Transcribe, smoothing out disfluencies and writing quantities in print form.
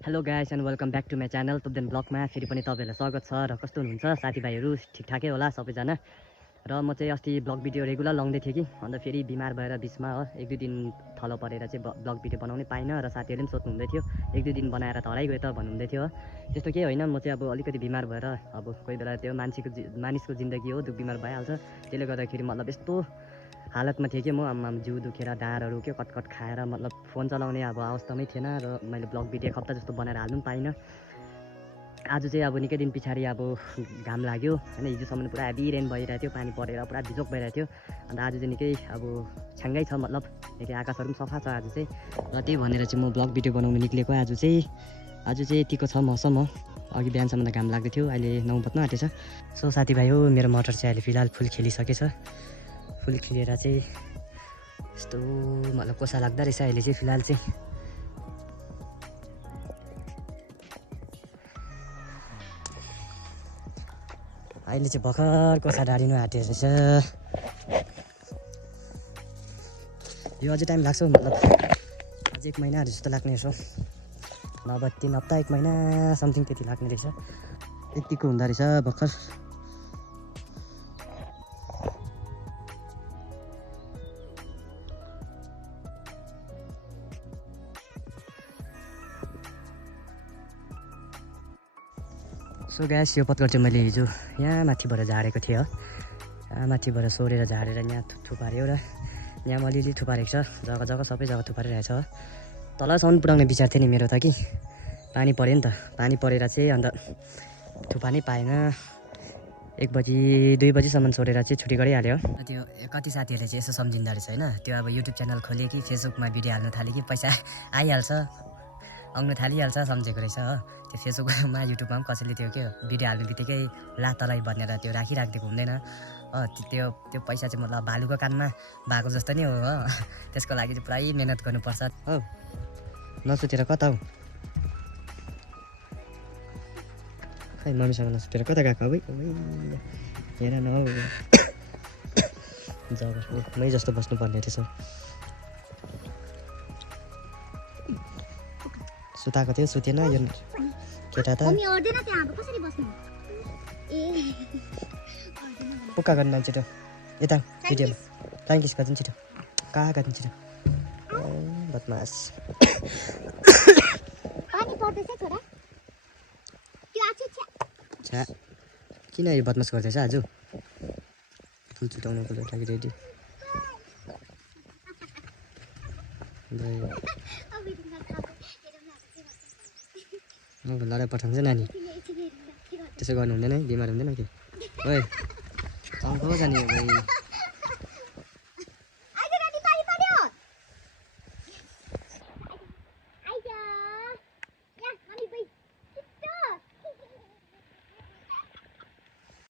Hello guys and welcome back to my channel Topden ब्लगमा फेरि पनि तपाईँहरूलाई स्वागत छ र कस्तो हुनुहुन्छ साथीभाइहरू ठिकठाकै होला सबैजना। र म चाहिँ अस्ति ब्लग भिडियो रेगुलर लाउँदै थिएँ कि अन्त फेरि बिमार भएर बिचमा हो 1-2 दिन थलो परेर चाहिँ ब्लग भिडियो बनाउनै पाइनँ र साथीहरूले पनि सोध्नुहुँदै थियो 1-2 दिन बनाएर त हराइगयो त भन्नुहुँदै थियो। त्यस्तो केही होइन, म चाहिँ अब अलिकति बिमार भएर अब कोही बेला त्यो मानिसको जिन्दगी हो, दुःख बिमार भइहाल्छ। त्यसले गर्दाखेरि मतलब यस्तो हालतमा थिएँ कि म आम्माम जिउ दुखेर ढाडहरू के कटकट खाएर मतलब फोन चलाउने अब अवस्थामै थिएन र मैले ब्लग भिडियो एक हप्ता जस्तो बनाएर हाल्नु पनि पाइनँ। आज चाहिँ अब निकै दिन पछाडि अब घाम लाग्यो होइन, हिजोसम्म पुरा हेभी रेन भइरहेको थियो, पानी परेर पुरा बिजोक भइरहेको थियो। अन्त आज चाहिँ निकै अब छ्याङ्गै छ, मतलब निकै आकाशहरू पनि सफा छ आज चाहिँ। र त्यही भनेर चाहिँ म ब्लग भिडियो बनाउनु निक्लेको। आज चाहिँ यतिको छ मौसम हो। अघि बिहानसम्म त घाम लाग्दै थियो, अहिले 9 बज्न आँटेछ। सो साथीभाइ हो, मेरो मटर चाहिँ अहिले फिलहाल फुल खिलिसकेछ। फुल खिलेर चाहिँ यस्तो मतलब कोसा लाग्दो रहेछ अहिले चाहिँ फिलहाल चाहिँ। अहिले चाहिँ भर्खर कोसा डाढिनु आँटेको रहेछ। यो अझै टाइम लाग्छ, मतलब अझै 1 महिनाहरू जस्तो लाग्ने रहेछ, नभए 3 हप्ता 1 महिना समथिङ त्यति लाग्ने रहेछ। यतिको हुँदो रहेछ भर्खर। सो ग्यास यो पत्कर चाहिँ मैले हिजो यहाँ माथिबाट झारेको थिएँ हो, यहाँ माथिबाट सोरेर झारेर यहाँ थुपार्यो र यहाँ अलिअलि थुपारेको छ, जग्गा जग्गा सबै जग्गा थुपारिरहेछ। तलसम्म पुऱ्याउने विचार थियो नि मेरो त कि पानी पऱ्यो नि त, पानी परेर चाहिँ अन्त थुपार्नै पाएन। 1 बजी 2 बजीसम्म छोडेर चाहिँ छुट्टी गरिहाल्यो। त्यो कति साथीहरूले चाहिँ यसो सम्झिँदो रहेछ होइन, त्यो अब युट्युब च्यानल खोल्यो कि फेसबुकमा भिडियो हाल्नु थाल्यो कि पैसा आइहाल्छ आउनु थालिहाल्छ सम्झेको रहेछ हो। त्यो फेसबुकमा युट्युबमा पनि कसैले त्यो के भिडियो हाल्ने बित्तिकै ला तलाई भनेर त्यो राखिदिएको हुँदैन हो। त्यो पैसा चाहिँ मतलब भालुको कानमा भएको जस्तो नै हो हो। त्यसको लागि चाहिँ पुरै मिहिनेत गर्नुपर्छ हो। नसुतेर कता हौ, खै मम्मीसँग नसुतेर कता गएको है, हेर न हौ जब मै जस्तो बस्नुपर्ने रहेछ। सुताएको थियो, सुतेन यो केटा त पुक्का गर्ने मान्छे त यता भिडियोमा फ्लाइङ किस गरिदिनु छिटो, कहाँ गरिदिनु छिटो बदमास। छ्या किन यो बदमास गर्दैछ आज, फुल छुटाउनुको लागि रेडी। लडाइ पठाउँछ नानी, त्यसो गर्नु हुँदैन है, बिमार हुँदैन कि ओए चङ्खो जाने भाइ।